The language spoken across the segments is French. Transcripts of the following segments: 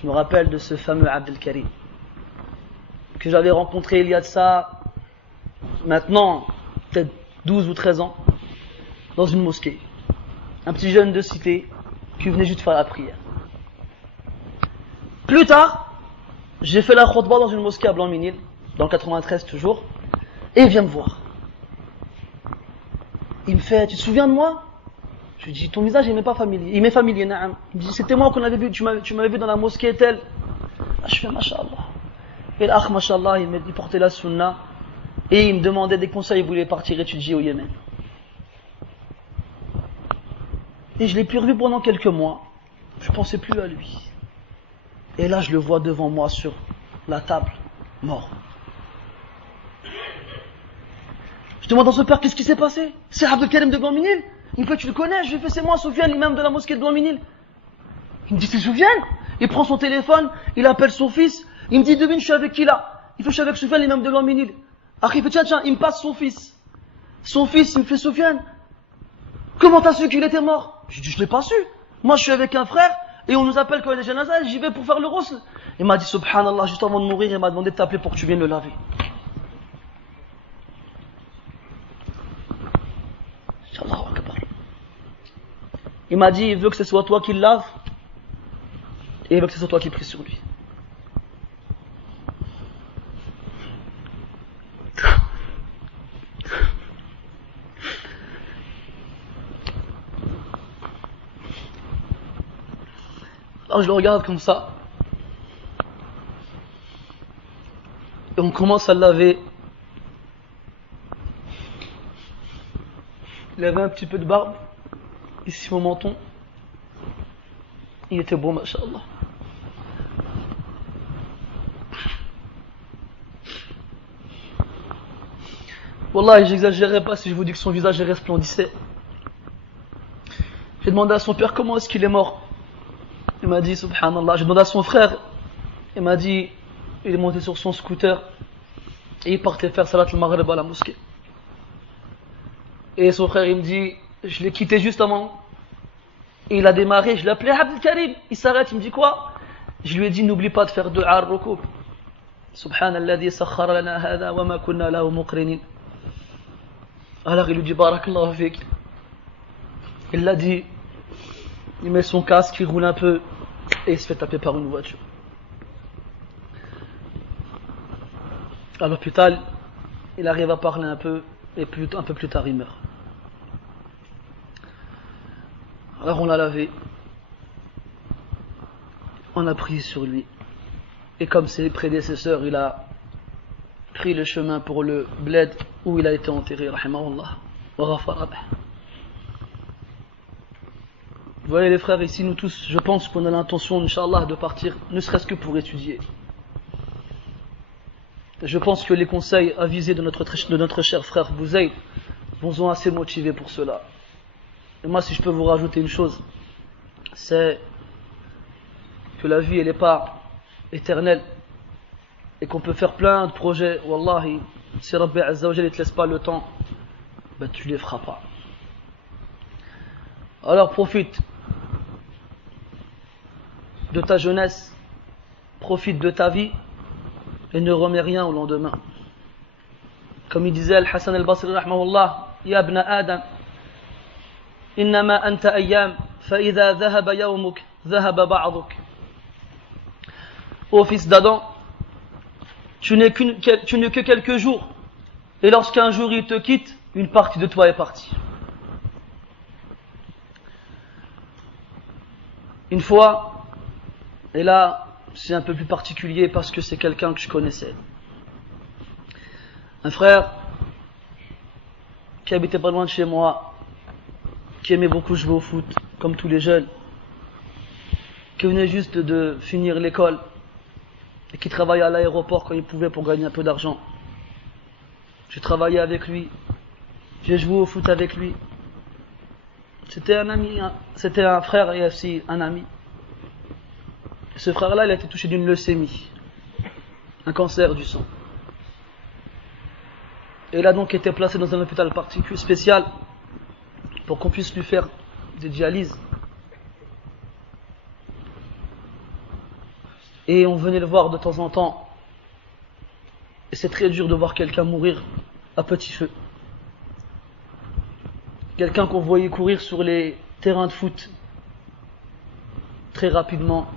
Je me rappelle de ce fameux Abdelkarim que j'avais rencontré il y a de ça maintenant peut-être 12 ou 13 ans dans une mosquée. Un petit jeune de cité qui venait juste faire la prière. Plus tard, j'ai fait la khutbah dans une mosquée à Blanc-Minil, dans le 93 toujours, et il vient me voir. Il me fait, tu te souviens de moi? Je lui dis, ton visage il m'est pas familier. Il m'est familier, na'am. Il me dit, c'était moi qu'on avait vu, tu m'avais vu dans la mosquée telle. Je fais, mashallah. Et l'akh, mashallah, il portait la sunna, et il me demandait des conseils, il voulait partir étudier au Yémen. Et je l'ai plus revu pendant quelques mois. Je pensais plus à lui. Et là, je le vois devant moi sur la table, mort. Je demande à son père, qu'est-ce qui s'est passé? C'est Abdelkarim de Blanc-Minil. Il me fait, tu le connais? Je lui fais, c'est moi, Soufiane, l'imam de la mosquée de Blanc-Minil. Il me dit, c'est Soufiane? Il prend son téléphone, il appelle son fils. Il me dit, devine, je suis avec qui là? Il fait, je suis avec Soufiane, l'imam de Blanc-Minil. Après, il fait, tiens, il me passe son fils. Son fils, il me fait, Soufiane, comment t'as su qu'il était mort? Je dis, je l'ai pas su. Moi, je suis avec un frère, et on nous appelle quand il y a des janazas, j'y vais pour faire le rosl. Il m'a dit, subhanallah, juste avant de mourir, il m'a demandé de t'appeler pour que tu viennes le laver. Allahu Akbar. Il m'a dit, il veut que ce soit toi qui le lave, et il veut que ce soit toi qui prie sur lui. Alors je le regarde comme ça, et on commence à le laver. Il avait un petit peu de barbe, ici au menton. Il était beau, mashallah. Wallah, j'exagérerai pas si je vous dis que son visage resplendissait. J'ai demandé à son père comment est-ce qu'il est mort. Il m'a dit, subhanallah. J'ai demandé à son frère. Il m'a dit, il est monté sur son scooter et il partait faire salat al-maghrib à la mosquée. Et son frère, il me dit, je l'ai quitté juste avant. Et il a démarré, je l'ai appelé Abdelkarim. Il s'arrête, il me dit quoi? Je lui ai dit, n'oublie pas de faire dua al-rukub. Subhanalladhi sakhara lana hada wa ma kunna lahu muqrinin. Alors il lui dit, barakallahu fik. Il l'a dit, il met son casque, il roule un peu et il se fait taper par une voiture. À l'hôpital, il arrive à parler un peu et un peu plus tard il meurt. Alors on l'a lavé, on a prié sur lui, et comme ses prédécesseurs, il a pris le chemin pour le bled où il a été enterré, rahimahullah, wa ghafara bih. Vous voyez les frères, ici nous tous, je pense qu'on a l'intention, Inch'Allah, de partir, ne serait-ce que pour étudier. Je pense que les conseils avisés de notre cher frère Bouzaïd vous ont assez motivé pour cela. Et moi, si je peux vous rajouter une chose, c'est que la vie, elle n'est pas éternelle et qu'on peut faire plein de projets. Wallahi, si Rabbi Azza wa Jalla ne te laisse pas le temps, ben tu les feras pas. Alors profite de ta jeunesse, profite de ta vie et ne remets rien au lendemain. Comme il disait Al-Hassan al-Basri rahmahullah, Ya ibn Adam, innama anta ayyam, fa idha dhahaba yawmuk, dhahaba ba'duk. Ô fils d'Adam, tu n'es que quelques jours, et lorsqu'un jour il te quitte, une partie de toi est partie. Une fois, et là c'est un peu plus particulier parce que c'est quelqu'un que je connaissais. Un frère qui habitait pas loin de chez moi, qui aimait beaucoup jouer au foot, comme tous les jeunes, qui venait juste de finir l'école et qui travaillait à l'aéroport quand il pouvait pour gagner un peu d'argent. J'ai travaillé avec lui, j'ai joué au foot avec lui. C'était un ami, c'était un frère et aussi un ami. Ce frère-là, il a été touché d'une leucémie, un cancer du sang. Et il a donc été placé dans un hôpital particulier, spécial, pour qu'on puisse lui faire des dialyses. Et on venait le voir de temps en temps. Et c'est très dur de voir quelqu'un mourir à petit feu. Quelqu'un qu'on voyait courir sur les terrains de foot très rapidement.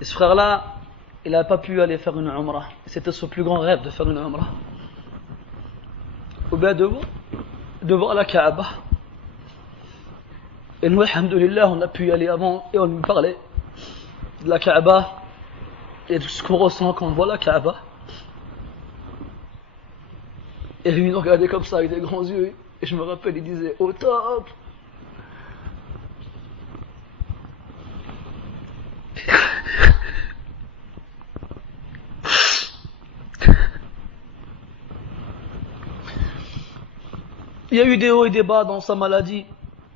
Et ce frère-là, il n'a pas pu aller faire une umrah. C'était son plus grand rêve de faire une umrah. Ou bien de voir la Kaaba. Et nous, alhamdoulilah, on a pu y aller avant et on lui parlait de la Kaaba et de ce qu'on ressent quand on voit la Kaaba. Et lui, il nous regardait comme ça avec des grands yeux. Et je me rappelle, il disait, au top! Il y a eu des hauts et des bas dans sa maladie,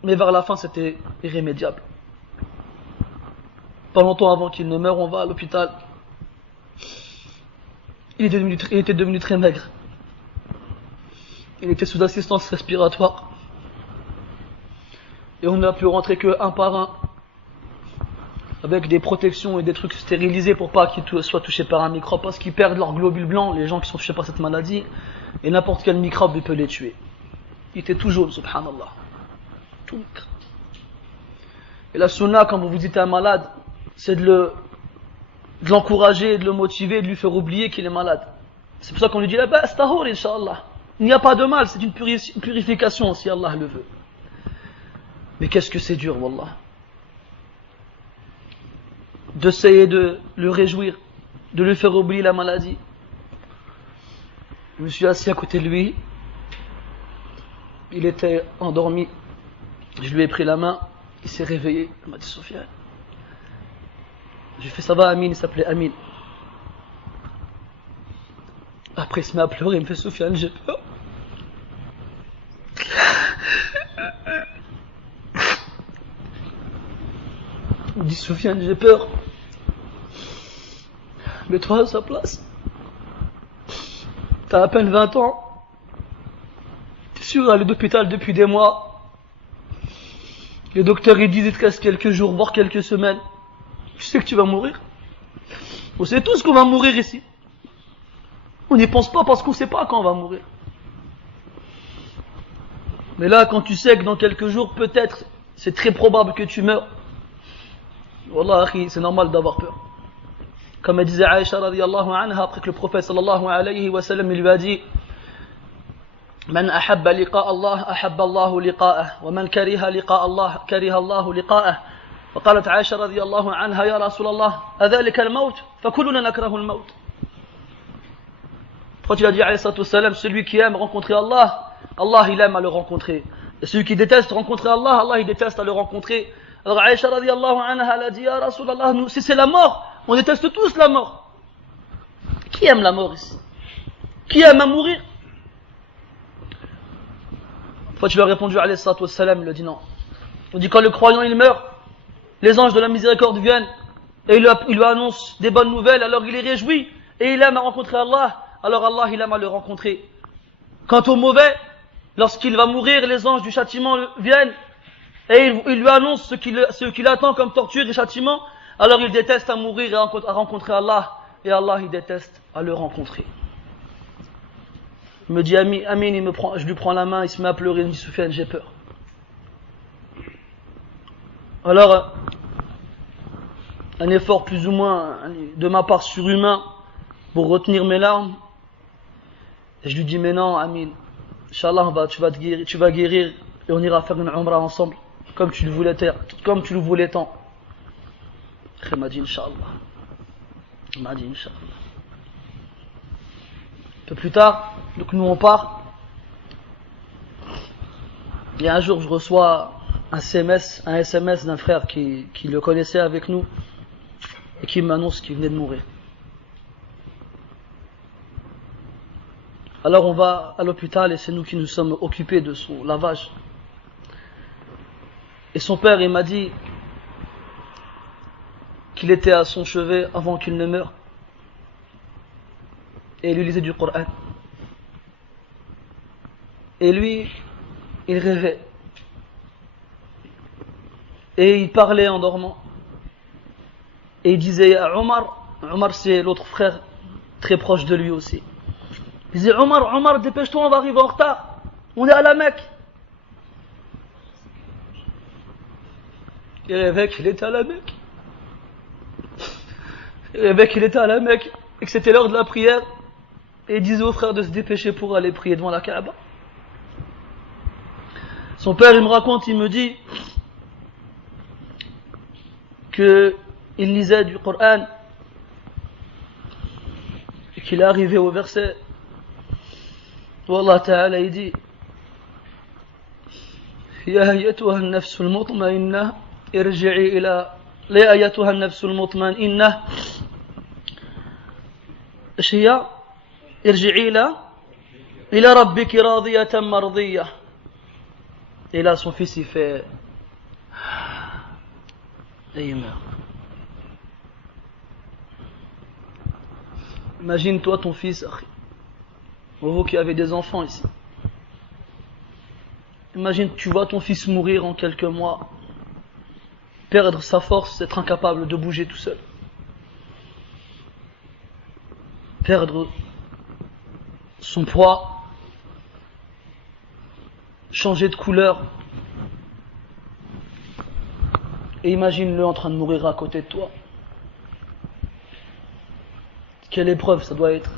mais vers la fin, c'était irrémédiable. Pas longtemps avant qu'il ne meure, on va à l'hôpital. Il était devenu très maigre. Il était sous assistance respiratoire. Et on n'a pu rentrer que un par un. Avec des protections et des trucs stérilisés pour pas qu'ils soient touchés par un microbe. Parce qu'ils perdent leurs globules blancs, les gens qui sont touchés par cette maladie. Et n'importe quel microbe, il peut les tuer. Il était tout jaune, subhanallah. Tout maigre. Et la sunna, quand vous visitez un malade, c'est de l'encourager, de le motiver, de lui faire oublier qu'il est malade. C'est pour ça qu'on lui dit, là bas, stahour, incha'Allah. Il n'y a pas de mal, c'est une purification si Allah le veut. Mais qu'est-ce que c'est dur, wallah. D'essayer de le réjouir, de lui faire oublier la maladie. Je me suis assis à côté de lui. Il était endormi. Je lui ai pris la main. Il s'est réveillé. Il m'a dit, Sofiane. J'ai fait, ça va, Amin? Il s'appelait Amin. Après, il se met à pleurer. Il me fait, Sofiane, j'ai peur. Il me dit, Sofiane, j'ai peur. Mets-toi à sa place. T'as à peine 20 ans. T'es sûr d'aller à l'hôpital depuis des mois. Les docteurs, ils disent, il te reste quelques jours, voire quelques semaines. Tu sais que tu vas mourir. On sait tous qu'on va mourir ici. On n'y pense pas parce qu'on ne sait pas quand on va mourir. Mais là, quand tu sais que dans quelques jours, peut-être, c'est très probable que tu meurs. Wallah, c'est normal d'avoir peur. Comme elle disait Aïcha radiyallahu anha, après que le prophète sallallahu alayhi wa sallam lui a dit, من أحب لقاء الله أحب الله لقاءه ومن كره لقاء الله كره الله لقاءه. فقالت عائشة رضي الله عنها يا رسول الله أذلك الموت فكلنا نكره الموت. Quand il a dit alayhi salatu wassalam, celui qui aime rencontrer Allah, Allah il aime à le rencontrer. Et celui qui déteste rencontrer Allah, Allah il déteste à le rencontrer. Alors Aïcha radiyallahu anha elle a dit ya Rasulallah, nous si c'est la mort, on déteste tous la mort. Qui aime la mort ici? Qui aime à mourir? Une fois tu lui as répondu alayhi salatu wassalam, il a dit non. On dit quand le croyant il meurt, les anges de la miséricorde viennent et ils lui annoncent des bonnes nouvelles, alors il est réjoui et il aime à rencontrer Allah, alors Allah il aime à le rencontrer. Quant au mauvais, lorsqu'il va mourir, les anges du châtiment viennent et ils lui annoncent ce qu'il attend comme torture et châtiment, alors il déteste à mourir et à rencontrer Allah, et Allah il déteste à le rencontrer. Il me dit Amin, je lui prends la main, il se met à pleurer, il me dit Soufiane, j'ai peur. Alors, un effort plus ou moins de ma part surhumain pour retenir mes larmes. Et je lui dis mais non Amin, Inch'Allah tu vas guérir et on ira faire une umrah ensemble comme tu le voulais tant. Il m'a dit Inch'Allah. Un peu plus tard, donc nous on part. Et un jour je reçois un SMS d'un frère qui le connaissait avec nous et qui m'annonce qu'il venait de mourir. Alors on va à l'hôpital et c'est nous qui nous sommes occupés de son lavage. Et son père il m'a dit qu'il était à son chevet avant qu'il ne meure. Et il lui lisait du Coran. Et lui, il rêvait. Et il parlait en dormant. Et il disait à Omar, Omar c'est l'autre frère très proche de lui aussi. Il disait Omar, dépêche-toi, on va arriver en retard. On est à la Mecque. Et l'évêque, il était à la Mecque. Et que c'était l'heure de la prière. Et il disait aux frères de se dépêcher pour aller prier devant la Kaaba. Son père, il me raconte, il me dit qu'il lisait du Coran et qu'il est arrivé au verset où Allah Ta'ala il dit Ya ayyatuha an-nafsu al-mutma'innah irji'i ila Ya ayyatuha an-nafsu al-mutma'innah Ashia irji'i ila rabbiki radiyatan mardiyah. Et là son fils il fait et il meurt. Imagine-toi ton fils, vous qui avez des enfants ici. Imagine, tu vois ton fils mourir en quelques mois, perdre sa force, être incapable de bouger tout seul, perdre son poids, changer de couleur. Et imagine-le en train de mourir à côté de toi. Quelle épreuve ça doit être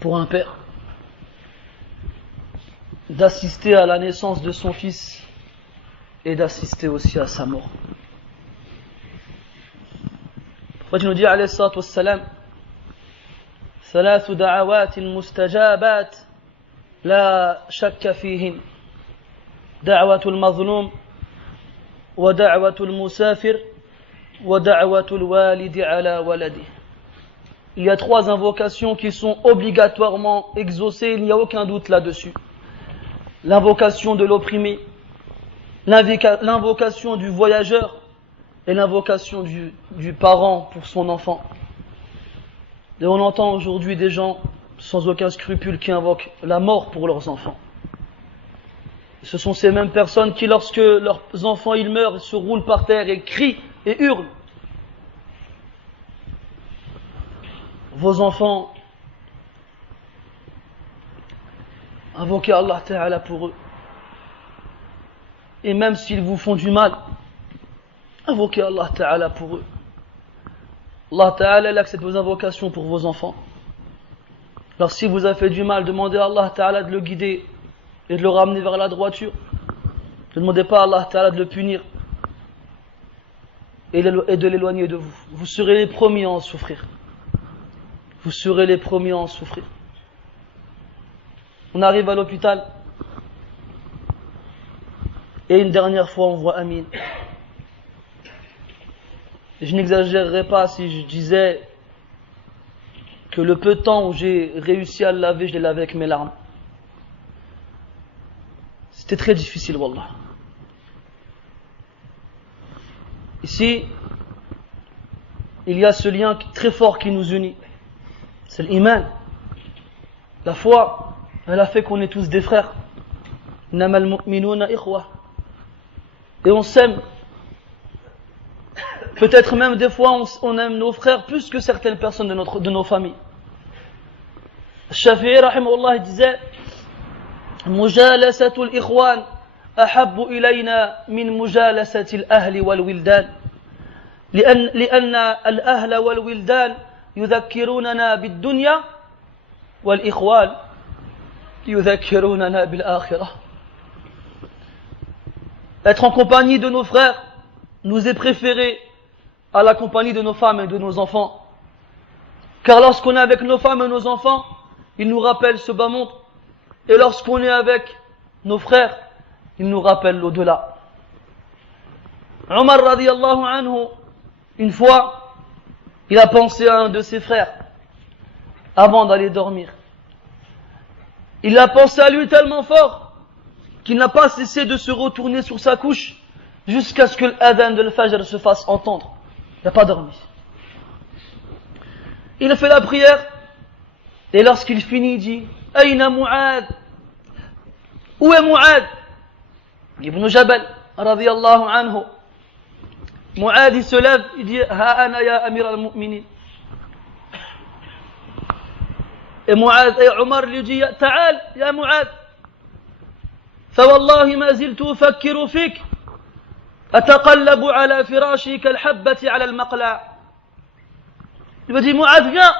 pour un père d'assister à la naissance de son fils et d'assister aussi à sa mort. Le prophète nous dit alayhi salatu wassalam ثلاث دعوات مستجابات لا شك فيهن دعوة المظلوم ودعوة المسافر ودعوة الوالد على ولده. Il y a 3 invocations qui sont obligatoirement exaucées, il n'y a aucun doute là-dessus. L'invocation de l'opprimé, l'invocation du voyageur et l'invocation du parent pour son enfant. Et on entend aujourd'hui des gens sans aucun scrupule qui invoquent la mort pour leurs enfants. Ce sont ces mêmes personnes qui, lorsque leurs enfants ils meurent, ils se roulent par terre et crient et hurlent. Vos enfants, invoquez Allah Ta'ala pour eux. Et même s'ils vous font du mal, invoquez Allah Ta'ala pour eux. Allah Ta'ala il accepte vos invocations pour vos enfants. Alors si vous avez fait du mal, demandez à Allah Ta'ala de le guider et de le ramener vers la droiture. Ne demandez pas à Allah Ta'ala de le punir et de l'éloigner de vous. Vous serez les premiers à en souffrir. Vous serez les premiers à en souffrir. On arrive à l'hôpital et une dernière fois on voit Amin. Je n'exagérerais pas si je disais que le peu de temps où j'ai réussi à le laver, je l'ai lavé avec mes larmes. C'était très difficile, wallah. Ici, il y a ce lien très fort qui nous unit. C'est l'iman. La foi, elle a fait qu'on est tous des frères. Innamal mu'minuna ikhwa. Et on s'aime. Peut-être même des fois on aime nos frères plus que certaines personnes de nos familles. Shafi'i rahimahullah il disait مجالسة الإخوان أحب إلينا من مجالسة الأهل والولدان لأن الأهل والولدان يذكروننا بالدنيا والإخوان يذكروننا بالآخرة. Être en compagnie de nos frères nous est préféré à la compagnie de nos femmes et de nos enfants. Car lorsqu'on est avec nos femmes et nos enfants, ils nous rappellent ce bas monde. Et lorsqu'on est avec nos frères, ils nous rappellent l'au-delà. Omar radiyallahu anhu, une fois, il a pensé à un de ses frères avant d'aller dormir. Il a pensé à lui tellement fort qu'il n'a pas cessé de se retourner sur sa couche jusqu'à ce que l'adhan de l'Fajr se fasse entendre. Il n'a pas dormi. Il a fait la prière et lorsqu'il finit, il dit Aïna Mu'ad. Où est Mu'ad? Ibn Jabal radiyallahu anhu. Mu'adh, il se lève, il dit Ha ana ya Amir al-Mu'minin. Et Mu'adh, et Omar lui dit Ta'al, ya Mu'adh. فوالله ما زلت أفكر فيك أتقلب على فراشي كالحبة على المقلع. Il me dit Mu'adh, viens.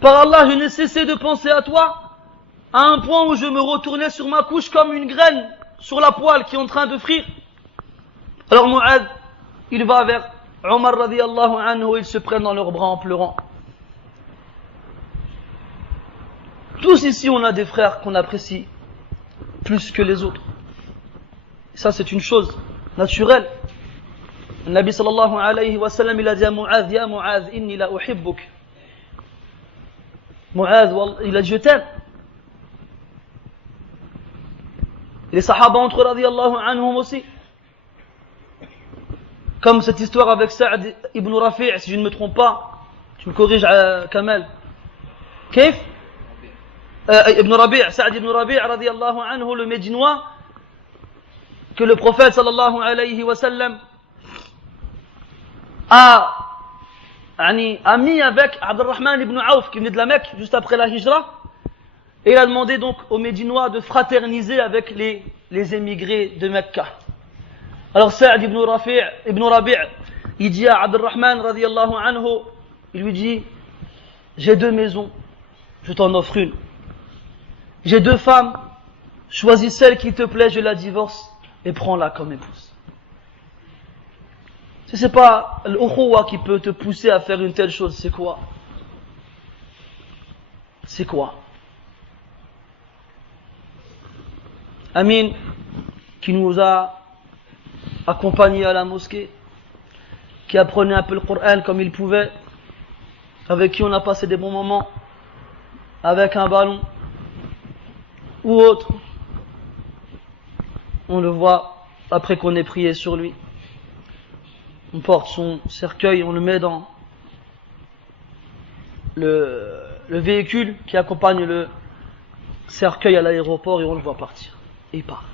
Par Allah, je n'ai cessé de penser à toi à un point où je me retournais sur ma couche comme une graine sur la poêle qui est en train de frire. Alors Mu'adh, il va vers Omar radiyallahu anhu, ils se prennent dans leurs bras en pleurant. Tous ici, on a des frères qu'on apprécie plus que les autres. Ça, c'est une chose naturelle. Le Nabi sallallahu alayhi wa sallam, il a dit à Mu'adh, Ya Mu'adh, inni la uhibbuk. Mu'adh, il a dit, je t'aime. Les sahaba entre eux, radiyallahu anhum aussi. Comme cette histoire avec Sa'd ibn Rafi', si je ne me trompe pas, tu me corriges, Kamal. Kif? Ibn Rabi', Sa'd ibn Rabi' radiyallahu anhu, le Médinois, que le prophète sallallahu alayhi wa sallam a mis avec Abdurrahman ibn Auf, qui venait de la Mecque, juste après la Hijra, et il a demandé donc aux Médinois de fraterniser avec les émigrés de Mecca. Alors Sa'd ibn Rabi', il dit à Abdurrahman radiyallahu anhu, il lui dit, j'ai 2 maisons, je t'en offre une. J'ai 2 femmes, choisis celle qui te plaît, je la divorce et prends-la comme épouse. Si c'est pas l'ukhuwa qui peut te pousser à faire une telle chose, c'est quoi? C'est quoi? Amin, qui nous a accompagnés à la mosquée, qui apprenait un peu le Coran comme il pouvait, avec qui on a passé des bons moments, avec un ballon ou autre. On le voit après qu'on ait prié sur lui. On porte son cercueil, on le met dans le véhicule qui accompagne le cercueil à l'aéroport et on le voit partir. Et il part.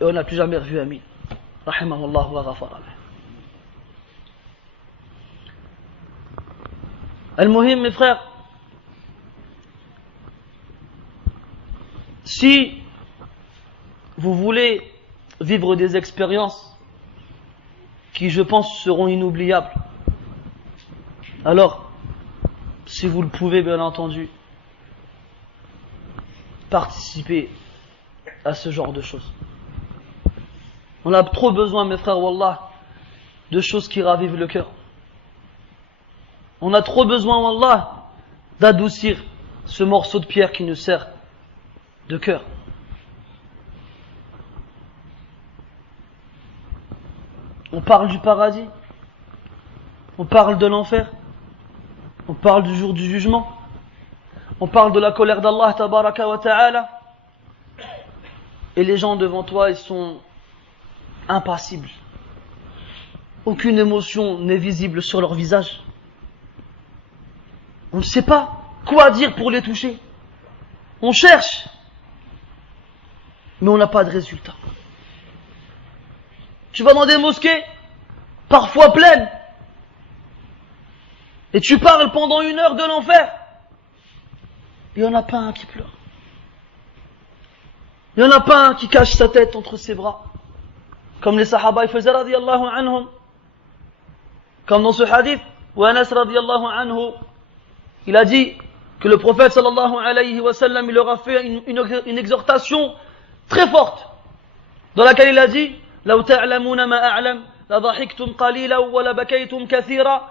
Et on n'a plus jamais revu Amin. Rahimahullah wa ghafara. Al-Muhim, mes frères, si vous voulez vivre des expériences qui, je pense, seront inoubliables, alors, si vous le pouvez, bien entendu, participez à ce genre de choses. On a trop besoin, mes frères, wallah, de choses qui ravivent le cœur. On a trop besoin, wallah, d'adoucir ce morceau de pierre qui nous sert de cœur. On parle du paradis, on parle de l'enfer, on parle du jour du jugement, on parle de la colère d'Allah tabaraka wa ta'ala, et les gens devant toi, ils sont impassibles. Aucune émotion n'est visible sur leur visage. On ne sait pas quoi dire pour les toucher. On cherche, mais on n'a pas de résultat. Tu vas dans des mosquées, parfois pleines, et tu parles pendant 1 heure de l'enfer. Il n'y en a pas un qui pleure. Il n'y en a pas un qui cache sa tête entre ses bras. Comme les sahaba ils faisaient radiyallahu anhum. Comme dans ce hadith où Anas radiyallahu anhu, il a dit que le prophète sallallahu alayhi wa sallam, il leur a fait une exhortation très forte, dans laquelle il a dit لو تعلمون ما أعلم لضحكتم قليلا ولبكيتم كثيرا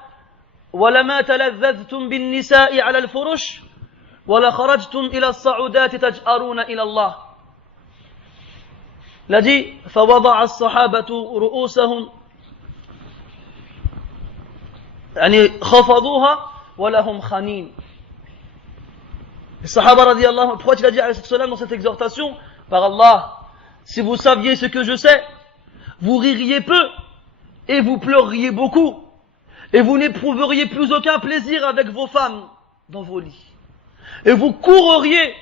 ولما تلذذتم بالنساء على الفرش ولخرجتم إلى الصعودات تجأرون إلى الله. Il a dit فوضع الصحابة رؤوسهم يعني خفضوها ولهم خنين. Les Sahaba radiyallahu anhu, pourquoi il a dit alayhi salam dans cette exhortation? Par Allah, si vous saviez ce que je sais, vous ririez peu et vous pleureriez beaucoup et vous n'éprouveriez plus aucun plaisir avec vos femmes dans vos lits et vous courriez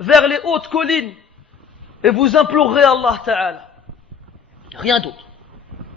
vers les hautes collines et vous implorerez Allah Ta'ala, rien d'autre.